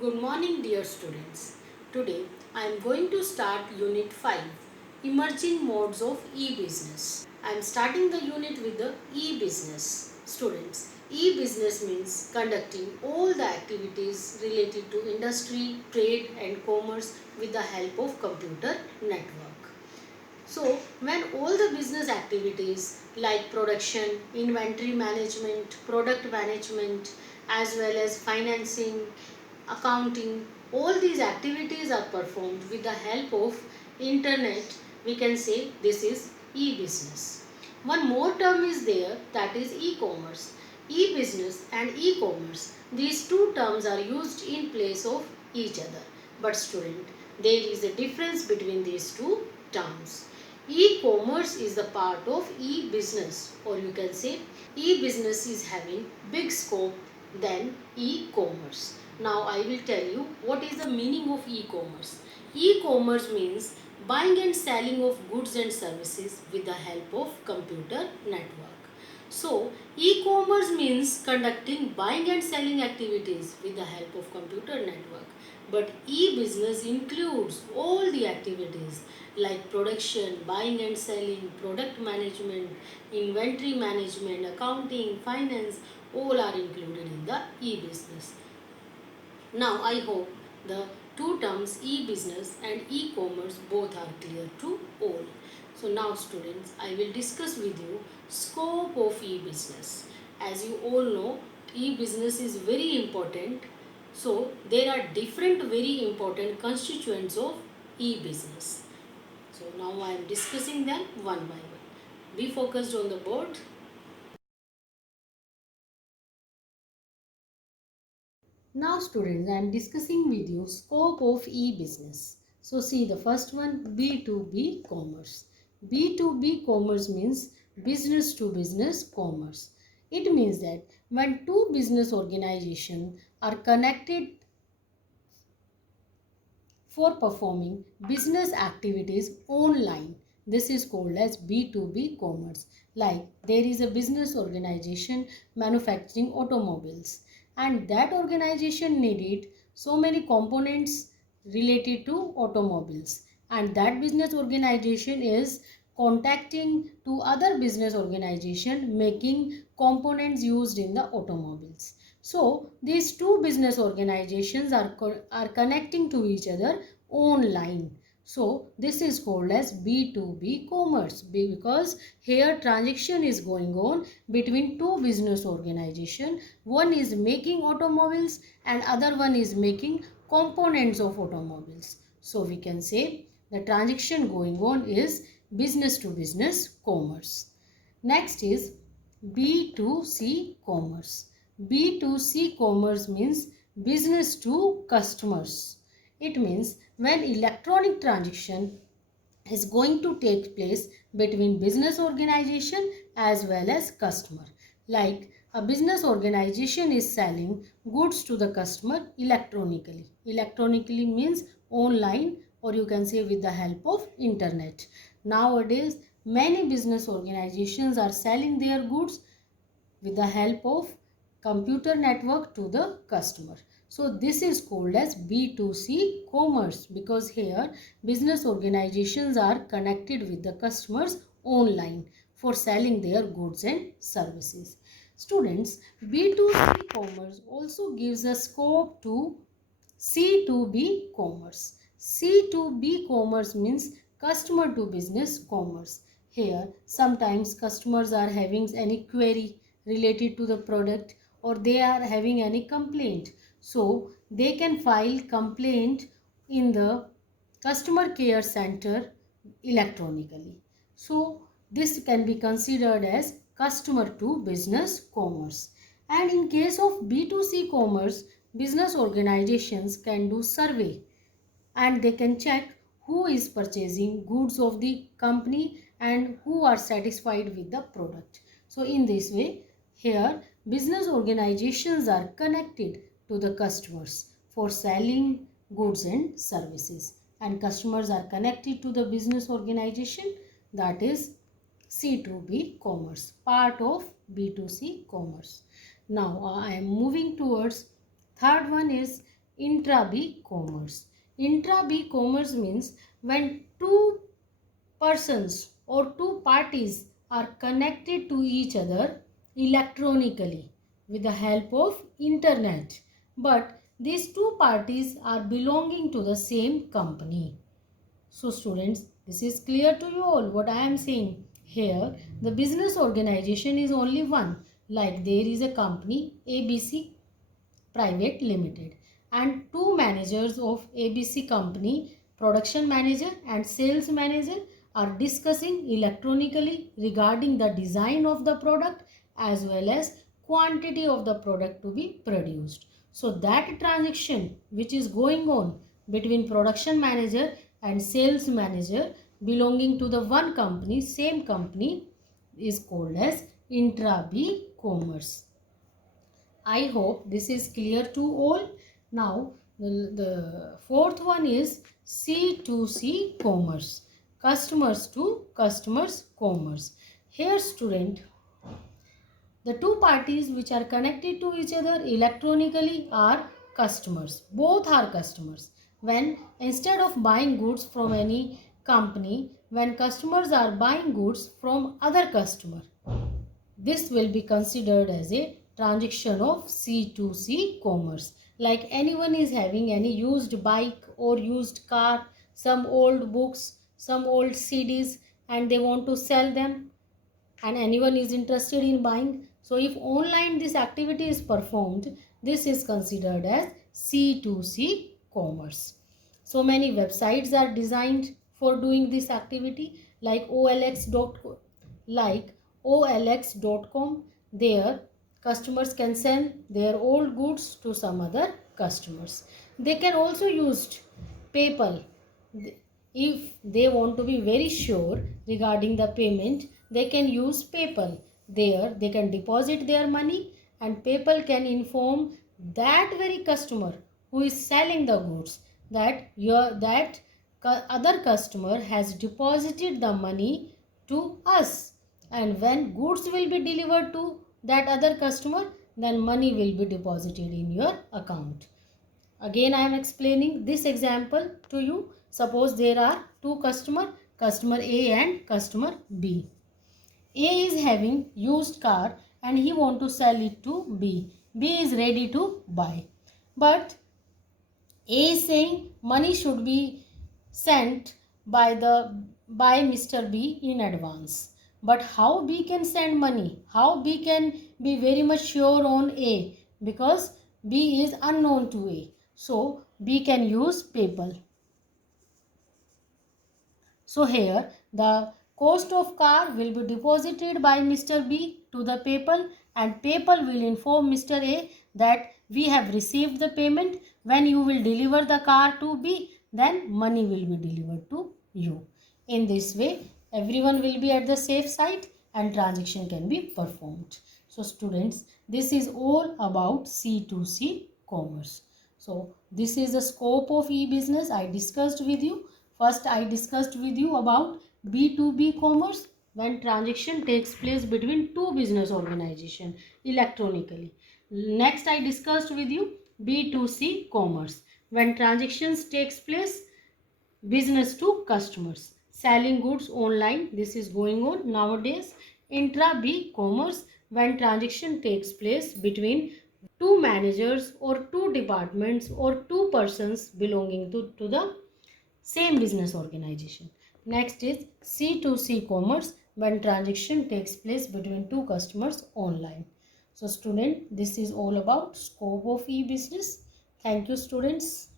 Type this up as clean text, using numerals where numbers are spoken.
Good morning, dear students. Today I am going to start Unit 5 Emerging Modes of E-Business. I am starting the unit with the E-Business. Students, E-Business means conducting all the activities related to industry, trade, and commerce with the help of computer network. So, when all the business activities like production, inventory management, product management, as well as financing, accounting, all these activities are performed with the help of internet, we can say this is e-business. One more term is there, that is e-commerce. E-business and e-commerce, these two terms are used in place of each other. But student, there is a difference between these two terms. E-commerce is the part of e-business, or you can say e-business is having big scope than e-commerce. Now I will tell you what is the meaning of e-commerce. E-commerce means buying and selling of goods and services with the help of computer network. So, e-commerce means conducting buying and selling activities with the help of computer network. But e-business includes all the activities like production, buying and selling, product management, inventory management, accounting, finance, all are included in the e-business. Now I hope the two terms e-business and e-commerce both are clear to all. So now students, I will discuss with you scope of e-business. As you all know, e-business is very important. So there are different very important constituents of e-business. So now I am discussing them one by one. Be focused on the board. Now students, I am discussing with you scope of e-business. So see the first one, B2B commerce. B2B commerce means business to business commerce. It means that when two business organizations are connected for performing business activities online. This is called as B2B commerce. Like there is a business organization manufacturing automobiles and that organization needed so many components related to automobiles and that business organization is contacting to other business organization making components used in the automobiles. So these two business organizations are connecting to each other online. So this is called as B2B commerce because here transaction is going on between two business organizations. One is making automobiles and other one is making components of automobiles. So we can say the transaction going on is business to business commerce. Next is B2C commerce. B2C commerce means business to customers. It means when electronic transaction is going to take place between business organization as well as customer. Like a business organization is selling goods to the customer electronically. Electronically means online or you can say with the help of internet. Nowadays many business organizations are selling their goods with the help of computer network to the customer. So this is called as B2C commerce because here business organizations are connected with the customers online for selling their goods and services. Students, B2C commerce also gives a scope to C2B commerce. C2B commerce means customer to business commerce. Here, sometimes customers are having any query related to the product or they are having any complaint. So, they can file complaint in the customer care center electronically. So, this can be considered as customer to business commerce. And in case of B2C commerce, business organizations can do survey and they can check who is purchasing goods of the company and who are satisfied with the product. So in this way, here business organizations are connected to the customers for selling goods and services and customers are connected to the business organization, that is C2B commerce, part of B2C commerce. Now I am moving towards third one is intra-B commerce. Intra-B commerce means when two persons or two parties are connected to each other electronically with the help of internet, but these two parties are belonging to the same company. So students, this is clear to you all what I am saying. Here the business organization is only one, like there is a company ABC Private Limited and two managers of ABC company, production manager and sales manager, are discussing electronically regarding the design of the product as well as quantity of the product to be produced. So that transaction which is going on between production manager and sales manager belonging to the one company, same company, is called as intra-B commerce. I hope this is clear to all. Now the fourth one is C2C commerce, customers to customers commerce. Here student, the two parties which are connected to each other electronically are customers. Both are customers. When instead of buying goods from any company, when customers are buying goods from other customer, this will be considered as a transaction of C2C commerce. Like anyone is having any used bike or used car, some old books, some old CDs, and they want to sell them, and anyone is interested in buying. So if online this activity is performed, this is considered as C2C commerce. So many websites are designed for doing this activity, like OLX.com. There customers can sell their old goods to some other customers. They can also use PayPal. If they want to be very sure regarding the payment, they can use PayPal. There they can deposit their money and PayPal can inform that very customer who is selling the goods that other customer has deposited the money to us, and when goods will be delivered to that other customer, then money will be deposited in your account. Again I am explaining this example to you. Suppose there are two customer A and customer B. A is having used car and he want to sell it to B. B is ready to buy. But A is saying money should be sent by Mr. B in advance. But how B can send money? How B can be very much sure on A? Because B is unknown to A. So B can use PayPal. So here the cost of car will be deposited by Mr. B to the PayPal, and PayPal will inform Mr. A that we have received the payment. When you will deliver the car to B, then money will be delivered to you. In this way, everyone will be at the safe side and transaction can be performed. So students, this is all about C2C commerce. So this is the scope of e-business I discussed with you. First, I discussed with you about B2B commerce, when transaction takes place between two business organizations electronically. Next, I discussed with you B2C commerce, when transactions takes place business to customers, selling goods online. This is going on nowadays. Intra-B commerce, when transaction takes place between two managers or two departments or two persons belonging to the same business organization. Next is C2C commerce, when transaction takes place between two customers online. So student, this is all about scope of e-business. Thank you students.